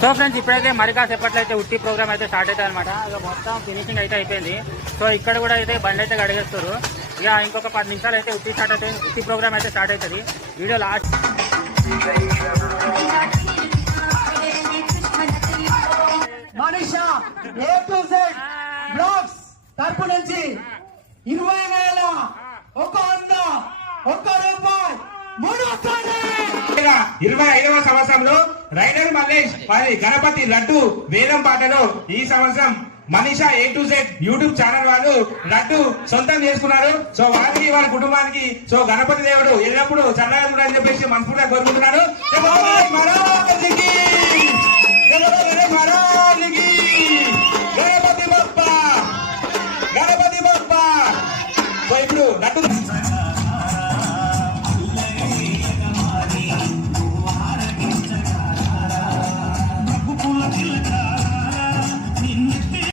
So friends ఇప్పుడైతే మరి కాసేపట్లో అయితే ఉట్టి ప్రోగ్రామ్ అయితే స్టార్ట్ అవుతుంది అనమాట. ఇక మొత్తం ఫినిషింగ్ అయితే అయిపోయింది. సో ఇక్కడ కూడా అయితే బండి అయితే గడిగేస్తారు. ఇక ఇంకొక 10 నిమిషాలు అయితే ఉట్టి స్టార్ట్ అవుతుంది. ఉట్టి ప్రోగ్రామ్ అయితే స్టార్ట్ అవుతుంది. Video last Manisha A to Z blogs తరపు నుంచి 20,000 100 రూపాయి 25వ సంవత్సరంలో రైడర్ మల్లేష్ వారి గణపతి లడ్డు వేలం పాటలో ఈ సంవత్సరం Manisha A to Z YouTube channel వాళ్ళు లడ్డు సొంతం చేసుకున్నారు. సో వారికి వారి కుటుంబానికి సో గణపతి దేవుడు ఎల్లప్పుడూ చల్లగా అని చెప్పేసి మనస్ఫూర్తిగా కోరుకుంటున్నాను.